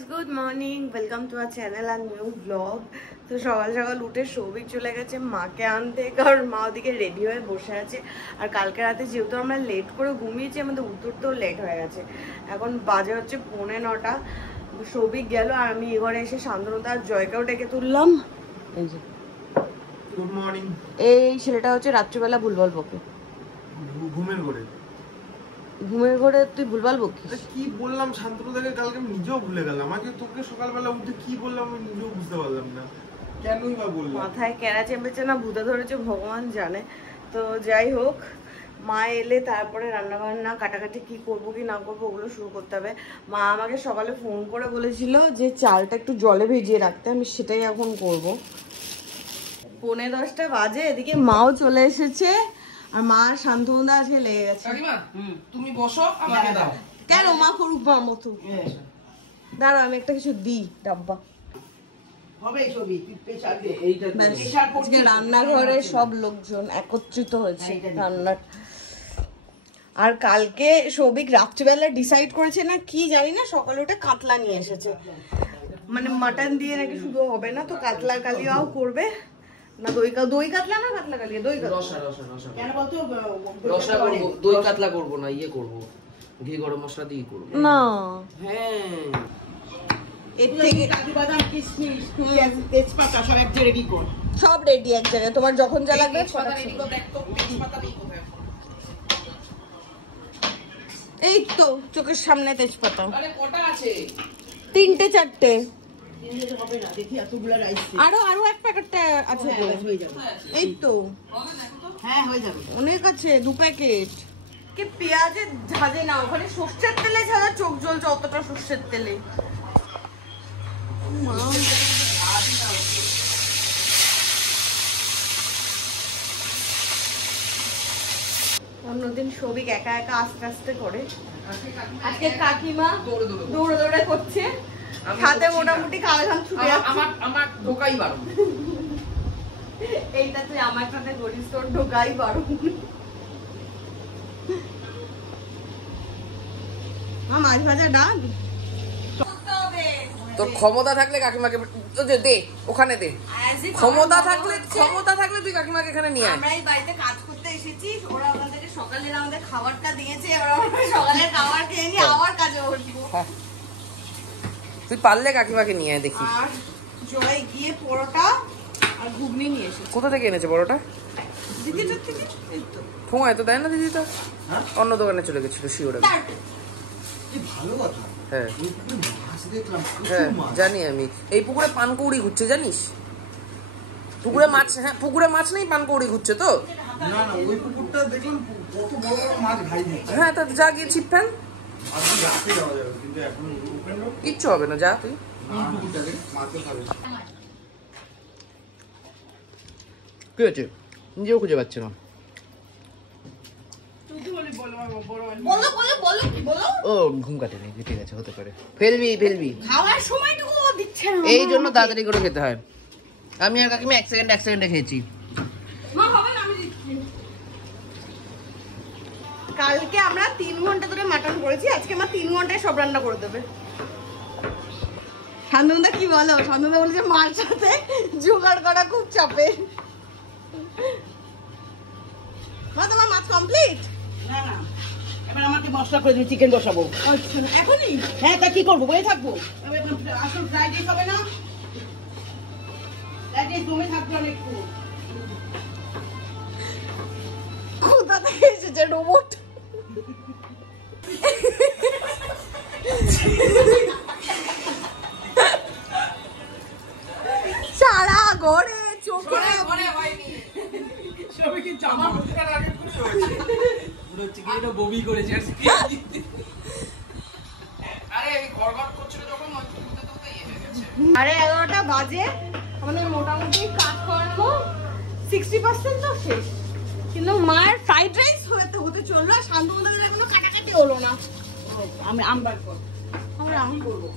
Guys, good morning, welcome to our channel আর new blog. তো সকাল সকাল উঠে সৌভিক চলে গেছে মাকে আনতে, কারণ মা ওদিকে রেডি হয়ে বসে আছে। আর কালকে রাতে যেহেতু আমরা লেট করে ঘুমিয়েছি, আমাদের উঠতেও লেট হয়ে গেছে। এখন বাজে হচ্ছে 9:45। সৌভিক গেল আর আমি এবারে এসে শান্তনুদা আর জয়কেও ডেকে তুললাম। এই যে গুড মর্নিং। এই ছেলেটা হচ্ছে রাত্রিবেলা ভুলভাল বকে। ঘুমের ঘরে তুই ভুলভাল বকিস? কি বললাম শান্তনুদাকে কালকে আমি নিজেও ভুলে গেলাম। আজকে তোকে সকালবেলা উঠে কি বললাম আমি নিজেও বুঝতে পারলাম না, কেনই বা বললাম। মাথায় ক্যারা চেপেছে না ভূতে ধরেছে ভগবান জানে। তো যাই হোক, মা এলে তারপরে রান্না বান্না কাটাকাটি কি করব কি না করবো ওগুলো শুরু করতে হবে। মা আমাকে সকালে ফোন করে বলেছিল যে চালটা একটু জলে ভিজিয়ে রাখতে, আমি সেটাই এখন করব। 9:45 বাজে, এদিকে মাও চলে এসেছে আর মা আর শান্তনুদা আজকে লেগে গেছে। তুমি বসো, আমাকে দাও। কেন মা করুক মা মতো? দাঁড়া আমি একটা কিছু দিই ডাব্বা। রান্নাঘরে সব লোকজন একত্রিত হয়েছে রান্নার। আর কালকে সৌভিক রাত্রিবেলা ডিসাইড করেছে না কি জানি না, সকালে উঠে কাতলা নিয়ে এসেছে। মানে মাটন দিয়ে নাকি শুধু হবে না, তো কাতলা কালিয়াও করবে না। দই কাতলা না কাতলা কালিয়া? দই কাতলা। কেন বলতো? রসা করব, দই কাতলা করব না, ইয়ে করব, ঘি গরম মশলা দিয়ে করব। না হ্যাঁ, এর থেকে কাজু বাদাম কিশমিশ তেজপাতা সব এক জায়গায় রেডি কর। সব রেডি এক জায়গায়, তোমার যখন যা লাগবে। তেজপাতা রেডি কর, দেখ তো তেজপাতা নেই কোথায়। এই তো চোখের সামনে তেজপাতা। আরে কটা আছে? 3টে 4টে। হবে না, দেখি এতগুলা রাইস। আরো এক প্যাকেট আছে তো। হয়ে যাবে। এই তো হ্যাঁ হয়ে যাবে। অনেক আছে, 2 প্যাকেট। কি পেঁয়াজের ঝাঁজে না, ওখানে সর্ষের তেলে ছাড়া চোখ জ্বলছে, অতটা সর্ষের তেলে। অন্যদিন সৌভিক একা একা আস্তে আস্তে করে, আজকে কাকিমা দৌড়ে দৌড়ে করছে, হাতে মোটামুটি কালঘাম ছুটে যাচ্ছে। আমার ঢোকাই বারো। এইটা তুই আমার সাথে করিস, তোর ঢোকাই বারো। মাছ ভাজা ডাল তোর ক্ষমতা থাকলে কাকিমাকে দে, ওখানে দে। ক্ষমতা থাকলে তুই কাকিমাকে এখানে নিয়ে আয়। আমরা এই বাড়িতে কাজ করতে এসেছি, ওরা আমাদেরকে সকালের আমাদের খাবারটা দিয়েছে, এবার আমরা সকালের খাবার খেয়ে নিয়ে আবার কাজে বসবো। তুই পারলে কাকিমাকে নিয়ে আয় দেখি। আর জয় গিয়ে পরোটা আর ঘুগনি নিয়ে এসেছে। কোথা থেকে এনেছে বড়টা? দিদিটার থেকে। এই তো ঠোঁয়ায় তো দেয় না দিদি, তো অন্য দোকানে চলে গেছিল শিওরে। ভালো কথা। হ্যাঁ মাছ দেখলাম, হ্যাঁ জানি আমি। এই পুকুরে পানকৌড়ি ঘুরছে জানিস? পুকুরে মাছ, হ্যাঁ পুকুরে মাছ নেই, পানকৌড়ি ঘুরছে তো। না না, ওই পুকুরটা দেখলাম কত বড় বড় মাছ ঘাই দিচ্ছে। হ্যাঁ তা যা গিয়ে ছিপ ফেল, আজকে রাতে যাওয়া যাবে, কিন্তু এখন কিচ্ছু হবে না, যা তুই। পুকুরটাকে মাছও খাবে। কি হয়েছে? নিজেও খুঁজে পাচ্ছে না। বলো বলো বলো কি বলো? ও ঘুম কাটেনি, ঠিক আছে হতে পারে। ফেলবি খাওয়ার সময়টুকু দিচ্ছে না। এই জন্য তাড়াতাড়ি করে খেতে হয়। আমি আর কাকিমা এক সেকেন্ডে খেয়েছি। মা হবে না, আমি দিচ্ছি। কালকে আমরা 3 ঘন্টা ধরে মাটন করেছি, আজকে মা 3 ঘন্টায় সব রান্না করে দেবে। শান্তনুদা কি বলো? শান্তনুদা বলেছে মার সাথে জোগাড় করা খুব চাপের। মা তোমার মাছ কমপ্লিট? না না, এবার আমাকে মশলা করে দিবি, চিকেন বসাবো। আচ্ছা এখনই? হ্যাঁ তা কি করবো, বলে থাকবো? আসল ফ্রাইড রাইস হবে না, ফ্রাইড রাইস জমে থাকবে অনেকক্ষণ। কোথা থেকে এসেছে রোবট? সারা ঘরে চোখে সবাইকে জামা পরার আগে পুরো হচ্ছে কি এটা বমি করেছে। আরে এই গড়গড় করছিল যখন তো ইয়ে হয়ে গেছে। আরে 11টা বাজে, আমাদের মোটামুটি কাজ করানো 60% তো শেষ, কিন্তু মায়ের ফ্রাইড রাইস হতে চললো, আর শান্তনুদাদের এখনো কাটাকাটি হলো না। আমি আমবার কর, আমরা আমি করবো।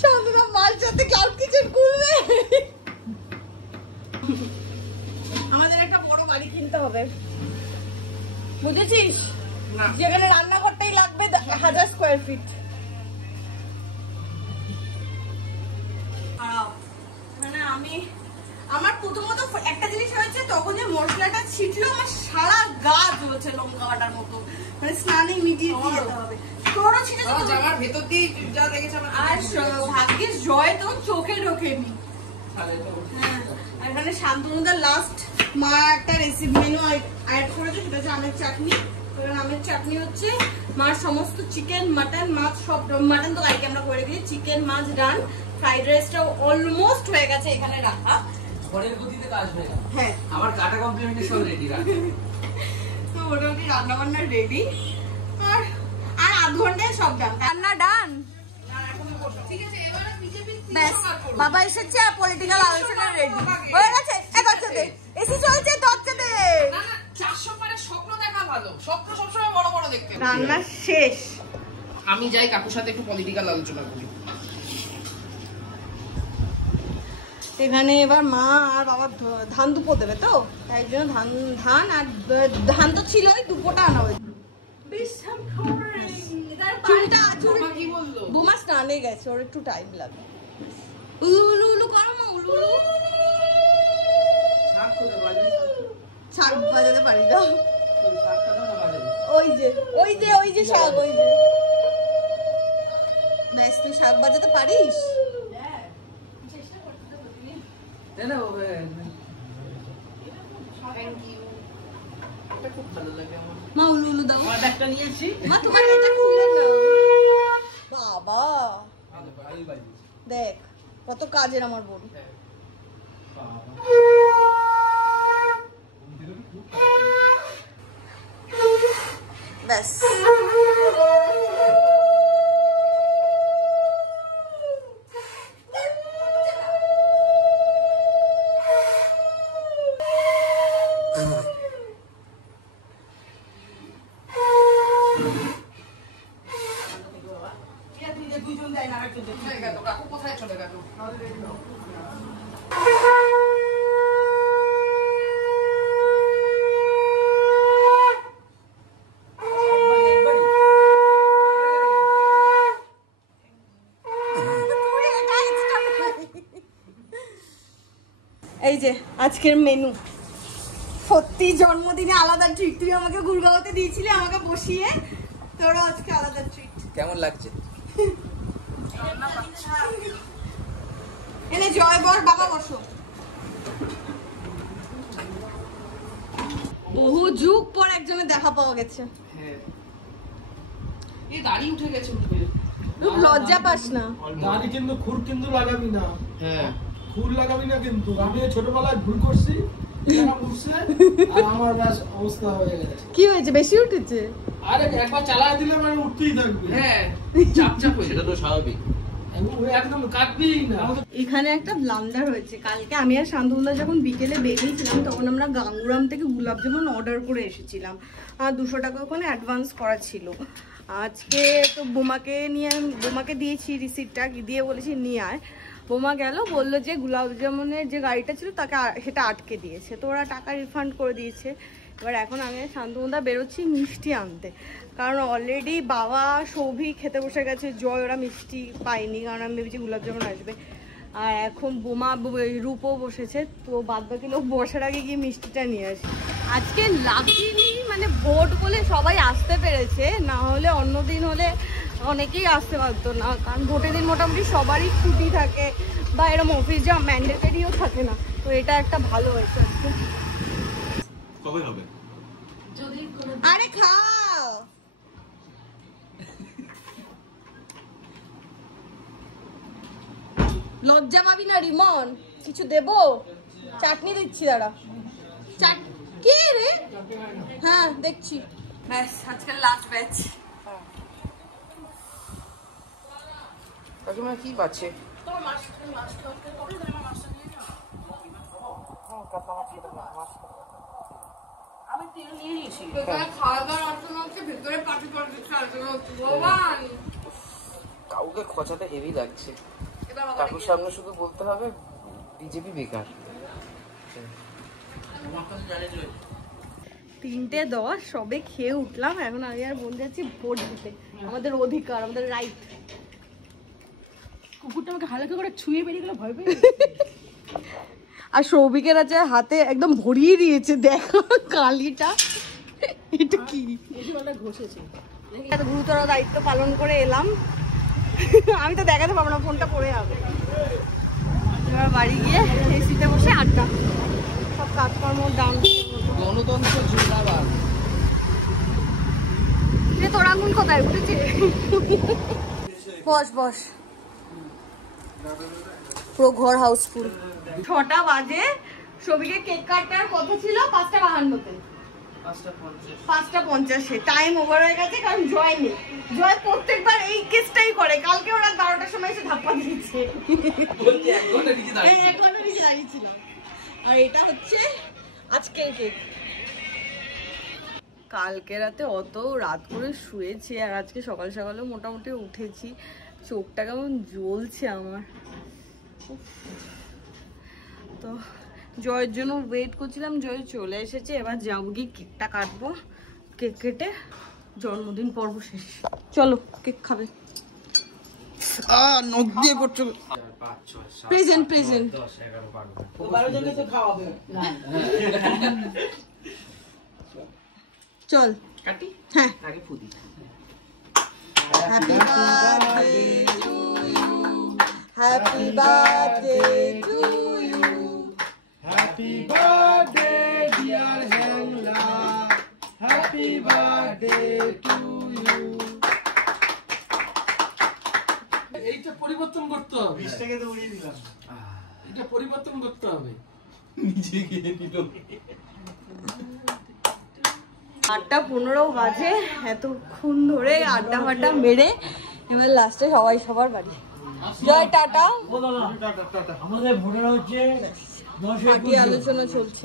শান্তনুদা মার সাথে ক্লাউড কিচেন খুলবে। আমাদের একটা বড় বাড়ি কিনতে হবে। বুঝেছিস? যেখানে রান্নাঘরটাই লাগবে 1000 স্কোয়ার ফিট। মানে আমার প্রথমত একটা জিনিস হয়েছে, তখন যে মশলাটা ছিটলো আমার সারা গা জ্বলছে লঙ্কা বাটার মতো, মানে স্নানে মিটিয়ে যেতে হবে। তোরও ছিটেছে? জামার ভেতর দিয়ে যা দেখেছে আমার। আর ভাগ্যিস জয় তো চোখে ঢোকেনি। হ্যাঁ, এখানে শান্তনুদার লাস্ট মা একটা রেসিপি মেনু অ্যাড করেছে, সেটা হচ্ছে আমের চাটনি। আমের চাটনি হচ্ছে মার সমস্ত চিকেন, মাটন, মাছ সব, মাটন তো কালকে আমরা করে রেখেছি, চিকেন মাছ ডান, ফ্রাইড রাইসটাও অলমোস্ট হয়ে গেছে এখানে রাখা। ঘরের গতিতে কাজ হয়ে গেল। হ্যাঁ, আমার কাটা কমপ্লিমেন্টের সব রেডি রাখা। তো মোটামুটি রান্না বান্না রেডি, আর আধ ঘন্টায় সব ডান। রান্না ডান। বাবা এসেছে, পলিটিক্যাল আলোচনা রেডি হয়ে গেছে। এসি চলছে, দরজা দে। 400 পারে স্বপ্ন দেখা ভালো, স্বপ্ন সবসময় বড় বড় দেখতে। রান্না শেষ, আমি যাই কাকুর সাথে একটু পলিটিক্যাল আলোচনা করি। এখানে এবার মা আর বাবা ধান দুপো দেবে, তো তাই জন্য ধান আর ধান তো ছিলই, দুপোটা আনা হয়েছে। বুমা স্নানে গেছে, ওর একটু টাইম লাগবে। উলু উলু করো না, উলু উলু। শাক বাজাতে পারি না। ওই যে শাক, ওই যে। ব্যাস, তুই শাক বাজাতে পারিস? মা উলু উলু দাও। মা তোমার এটা খুলে নাও। বাবা দেখ কত কাজের আমার বোন। ব্যাস, কাকু কোথায় চলে গেল? এই যে আজকের মেনু। সত্যি জন্মদিনে আলাদা ট্রিট, তুই আমাকে গুড়গাঁওতে দিয়েছিলি, আমাকে বসিয়ে, তোরা আজকে আলাদা ট্রিট। কেমন লাগছে? এনে জয় বর, বাবা বসো। বহু যুগ পর একজনের দেখা পাওয়া গেছে। হ্যাঁ, এই দাড়ি উঠে গেছে। খুব লজ্জা পাস না? দাড়ি কিন্তু খুর কিন্তু লাগাবি না। হ্যাঁ, খুর লাগাবি না কিন্তু। আমি ছোটবেলায় ভুল করছি, আমার ব্যাস অবস্থা হয়ে গেছে। কি হয়েছে, বেশি উঠেছে? আরে একবার চালায় দিলে মানে উঠতেই থাকবে। হ্যাঁ, চাপ চাপ হয়ে, সেটা তো স্বাভাবিক। একদম কাটবি না। এখানে একটা ব্লান্ডার হয়েছে। কালকে আমি আর শান্তনুদা যখন বিকেলে বেরিয়েছিলাম, তখন আমরা গাঙ্গুরাম থেকে গোলাপ জামুন অর্ডার করে এসেছিলাম, আর 200 টাকা ওখানে অ্যাডভান্স করা ছিল। আজকে তো বোমাকে দিয়েছি রিসিপ্টটা, দিয়ে বলেছি নিয়ে আয়। বোমা গেল, বললো যে গোলাপ জামুনের যে গাড়িটা ছিল তাকে সেটা আটকে দিয়েছে, তো ওরা টাকা রিফান্ড করে দিয়েছে। এবার এখন আমি শান্তনুদা বেরোচ্ছি মিষ্টি আনতে, কারণ অলরেডি বাবা সৌভিক খেতে বসে গেছে, জয় ওরা মিষ্টি পায়নি, কারণ আমি ভেবেছি গোলাপ জামুন আসবে। আর এখন বোমা রূপও বসেছে, তো বাদ বাকি লোক বসার আগে গিয়ে মিষ্টিটা নিয়ে আসি। আজকে লাকিলি মানে ভোট বলে সবাই আসতে পেরেছে, না হলে অন্যদিন হলে অনেকেই আসতে পারতো না, কারণ ভোটের দিন মোটামুটি সবারই ছুটি থাকে, বা এরকম অফিস যাওয়া ম্যান্ডেটরিও থাকে না, তো এটা একটা ভালো হয়েছে আজকে। কবে হবে? আরে খাও, লজ্জা পাবি না রিমন, কিছু দেবো? চাটনি দিচ্ছি, দাঁড়া। কি রে? হ্যাঁ দেখছি। ব্যাস আজকের লাস্ট ব্যাচ। কাকিমা কি পাচ্ছে? কাউকে খোঁচাতে হেভি লাগছে। কাকুর সামনে শুধু বলতে হবে বিজেপি বেকার। 3:10 সবে খেয়ে উঠলাম, এখন আমি আর বোন যাচ্ছি ভোট দিতে। আমাদের অধিকার, আমাদের রাইট। কুকুরটা আমাকে হালকা করে ছুঁয়ে বেরিয়ে গেলে ভয় পেয়ে আর সৌভিকের আছে হাতে একদম ভরিয়ে দিয়েছে, দেখো কালিটা। এটা কি ঘষেছে। এত গুরুতর দায়িত্ব পালন করে এলাম, আমি তো দেখাতে পাবো না, ফোনটা পড়ে যাবে। এবার বাড়ি গিয়ে এসিতে বসে আড্ডা, সব কাজকর্ম ডান। গণতন্ত্র জিন্দাবাদ। তোর আঙুল কোথায় বুঝেছি? বস বস, পুরো ঘর হাউসফুল। 6টা বাজে, সবিকে কেক কাটার কথা ছিল 5:52-তে, 5:50-এ টাইম ওভার হয়ে গেছে, কারণ জয় নেই। জয় প্রত্যেকবার এই কেসটাই করে, কালকে ওরা 12টার সময় এসে ধাপ্পা দিয়েছে। এখনো নিচে দাঁড়িয়েছিল। আর এটা হচ্ছে আজকের কেক। কালকে রাতে অত রাত করে শুয়েছি, আর আজকে সকাল সকালে মোটামুটি উঠেছি, চোখটা কেমন জ্বলছে আমার। তো জয়ের জন্য ওয়েট করছিলাম, জয় চলে এসেছে, এবার যাবো গিয়ে কেকটা কাটবো। কেক কেটে জন্মদিন পর্ব শেষ। চলো কেক খাবে। নখ দিয়ে করছো। প্রেজেন্ট প্রেজেন্ট 12 জনকে তো খাওয়াবে। চল কাটি, হ্যাঁ। আগে ফুদি। Happy birthday to you, happy birthday to you, happy birthday dear Hemla, happy birthday to you. এইটা পরিবর্তন করতে হবে, 20 টাকা তো উড়িয়ে দিলাম। এটা পরিবর্তন করতে হবে। 8:15 বাজে, এতক্ষণ ধরে আড্ডা ফাড্ডা মেরে এবার লাস্টে সবাই সবার বাড়ি। জয় টাটা। আমাদের ভোটার হচ্ছে পার্টি আলোচনা চলছে।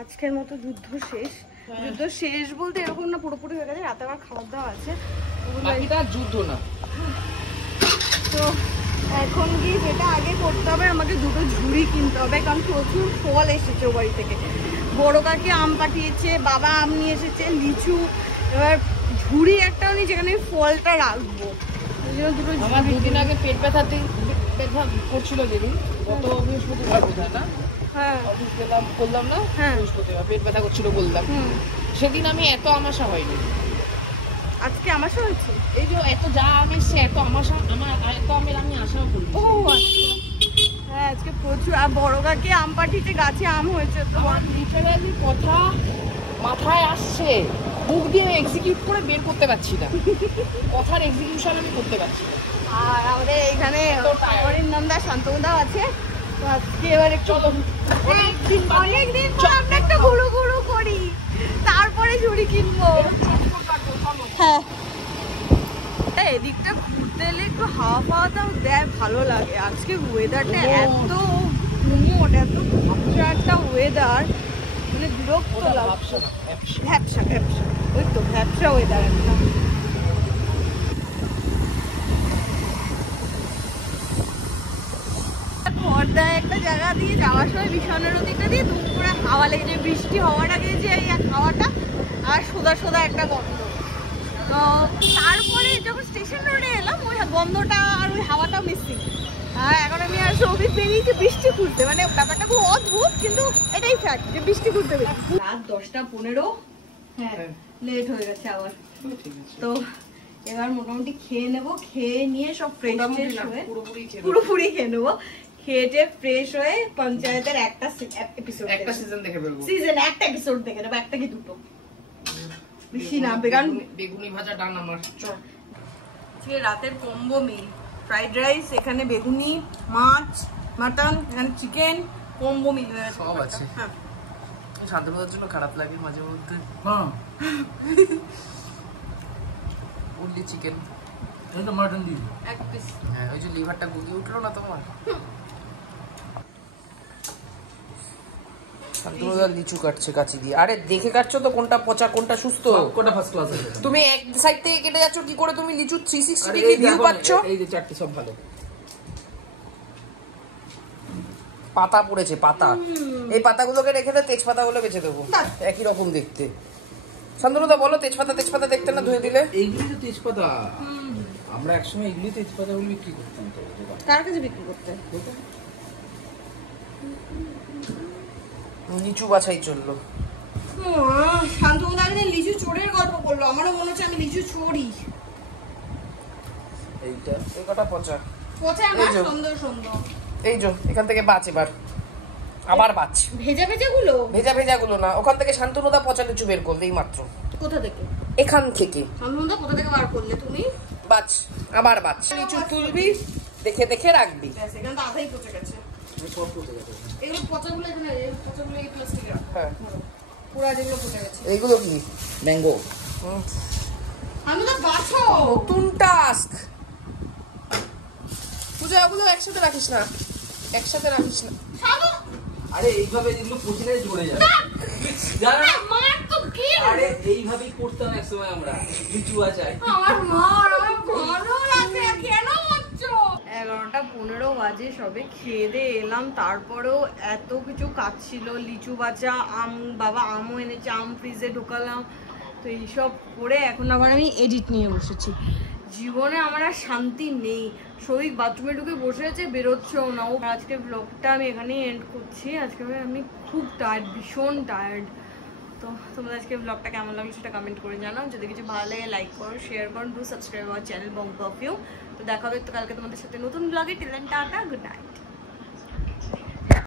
আজকের মতো যুদ্ধ শেষ। যুদ্ধ শেষ বলতে এরকম না, পুরোপুরি হয়ে গেছে। রাতে আবার খাবার দাওয়া আছে, বাকিটা যুদ্ধ না। তো এখন গিয়ে যেটা আগে করতে হবে, আমাকে 2টো ঝুড়ি কিনতে হবে, কারণ প্রচুর ফল এসেছে ও বাড়ি থেকে। বড় কাকি আম পাঠিয়েছে, বাবা আম নিয়ে এসেছে, লিচু। এবার ঝুড়ি একটাও নেই যেখানে ফলটা রাখবো, ওই জন্য 2টো আমার ঝুড়ি। 2 দিন আগে পেট ব্যথা করছিল, যেদিন গত বৃহস্পতিবার বোধহয় না, হ্যাঁ অফিস করলাম না, হ্যাঁ বৃহস্পতিবার পেট ব্যথা করছিল বললাম। সেদিন আমি এত আমাশা হয়নি। আজকে আমার সাথে হয়েছে। এই যে এত যা আম এসছে, এত আমাশা, আমার এত আমের আমি আশাও করি। ও আচ্ছা, হ্যাঁ আজকে প্রচুর। আর বড় কাকি আম পাঠিয়েছে, গাছে আম হয়েছে। তো আমার লিটারালি কথা মাথায় আসছে, মুখ দিয়ে এক্সিকিউট করে বের করতে পারছি না, কথার এক্সিকিউশন আমি করতে পারছি না। আর আমাদের এইখানে অরিন্দমদা শান্তনুদাও আছে। তো আজকে এবার একটু অনেকদিন পর আমরা একটা গুরু গুরু করি, তারপরে ঝুড়ি কিনবো। হ্যাঁ এদিকটা ঘুরতে এলে একটু হাওয়া ফাওয়াটাও দেয়, ভালো লাগে। আজকে ওয়েদারটা এত গুমোট, এত ভাবসা একটা ওয়েদার, মানে বিরক্ত লাগছে। ভ্যাপসা ভ্যাপসা, ওই তো ভ্যাপসা ওয়েদার একটা। পর্দায় একটা জায়গা দিয়ে যাওয়ার সময় বিশালের দিকটা দিয়ে দুম করে হাওয়া লেগেছে, বৃষ্টি হওয়াটা গিয়েছে এই হাওয়াটা, আর সোদা সোদা একটা গন্ধ। তো তারপরে যখন স্টেশন রোডে এলাম, ওই গন্ধটা আর ওই হাওয়াটা মিসিং। আর এখন আমি আর সৌভিক বেরিয়েছি বৃষ্টি খুঁজতে, মানে ব্যাপারটা খুব অদ্ভুত, কিন্তু এটাই ফ্যাক্ট যে বৃষ্টি খুঁজতে বেরিয়েছি। রাত 10:15, হ্যাঁ লেট হয়ে গেছে আবার। তো এবার মোটামুটি খেয়ে নেবো, খেয়ে নিয়ে সব ফ্রেশ হয়ে পুরোপুরি খেয়ে নেবো। খেয়ে ফ্রেশ হয়ে পঞ্চায়েতের একটা এপিসোড, একটা সিজন দেখে ফেলবো। সিজন একটা এপিসোড দেখে নেবো, একটা কি দুটো, বেশি না। বেগান বেগুনি ভাজা ডান আমার। রাতের কম্বো মিল, ফ্রাইড রাইস, এখানে বেগুনি, মাছ, মাটন, এখানে চিকেন, কম্বো মিল সব আছে। হ্যাঁ শান্তনুদার জন্য খারাপ লাগে মাঝে মধ্যে। উল্লি চিকেন, মাটন দিই। এক পিস। হ্যাঁ ওই যে লিভারটা গুলিয়ে উঠলো না তোমার। শান্তনুদা লিচু কাটছে কাঁচি দিয়ে। আরে দেখে কাটছো তো কোনটা পচা কোনটা সুস্থ? কোনটা ফার্স্ট ক্লাস আছে? তুমি এক সাইড থেকে কেটে যাচ্ছ, কি করে তুমি লিচু 360 ডিগ্রি ভিউ পাচ্ছ? এই যে চারটি সব ভালো। পাতা পড়েছে পাতা, এই পাতাগুলোকে রেখে দে, তেজপাতাগুলো বেছে দেবো, একই রকম দেখতে। শান্তনুদা বলো, তেজপাতা তেজপাতা দেখতে না ধুয়ে দিলে? এইগুলি তো তেজপাতা, আমরা একসময় এগুলি তেজপাতাগুলো বিক্রি করতাম। তো কার কাছে বিক্রি করতে? লিচু বাছাই চললো। শান্তনুদা লিচু চোরের গল্প করলো, আমারও মনে হচ্ছে আমি লিচু চোরি। এইটা এই কটা পচা, পচা না, এই যে। সুন্দর সুন্দর। এই যে এখান থেকে বাছ, এবার আবার বাছ। ভেজা ভেজা গুলো? ভেজা ভেজা গুলো না, ওখান থেকে শান্তনুদা পচা লিচু বের করলে এই মাত্র। কোথা থেকে? এখান থেকে। শান্তনুদা কোথা থেকে বার করলে তুমি? বাছ, আবার বাছ। লিচু তুলবি, দেখে দেখে রাখবি। ব্যাস, এখানে তো আধাই পচে গেছে। সব পচে গেছে। এগুলো পচাগুলো এখানে, এই পচাগুলো এই প্লাস্টিকে রাখো। হ্যাঁ, পুরা যেগুলো পচে গেছে। এইগুলো কি? ম্যাঙ্গো। শান্তনুদা বাছো। নতুন টাস্ক। পূজা ওগুলো একসাথে রাখিস না, একসাথে রাখিস না। শান্তু, আরে এইভাবে এগুলো পচে ঝরে যাবে, জানো না? মার তো কি? আরে এইভাবেই করতাম একসময় আমরা, লিচু আচার। আমার মার আমার ভালো লাগে, কেন হচ্ছো? 11:15 বাজে, সবে খেয়ে দিয়ে এলাম, তারপরেও এত কিছু কাজ ছিল। লিচু বাচ্চা, আম, বাবা আমও এনেছে, আম ফ্রিজে ঢোকালাম, তো এইসব করে এখন আবার আমি এডিট নিয়ে বসেছি। জীবনে আমার আর শান্তি নেই। সৌভিক বাথরুমে ঢুকে বসে আছে, বেরোচ্ছেও না ও। আজকের ব্লগটা আমি এখানেই এন্ড করছি। আজকে আমি খুব টায়ার্ড, ভীষণ টায়ার্ড। তো তোমরা আজকে ব্লগটা কেমন লাগলো সেটা কমেন্ট করে জানাও। যদি কিছু ভালো লাগে লাইক করো, শেয়ার করো, do subscribe our channel Bong perfume. তো দেখা হবে তো কালকে তোমাদের সাথে নতুন ব্লগে। Till then tata, good night.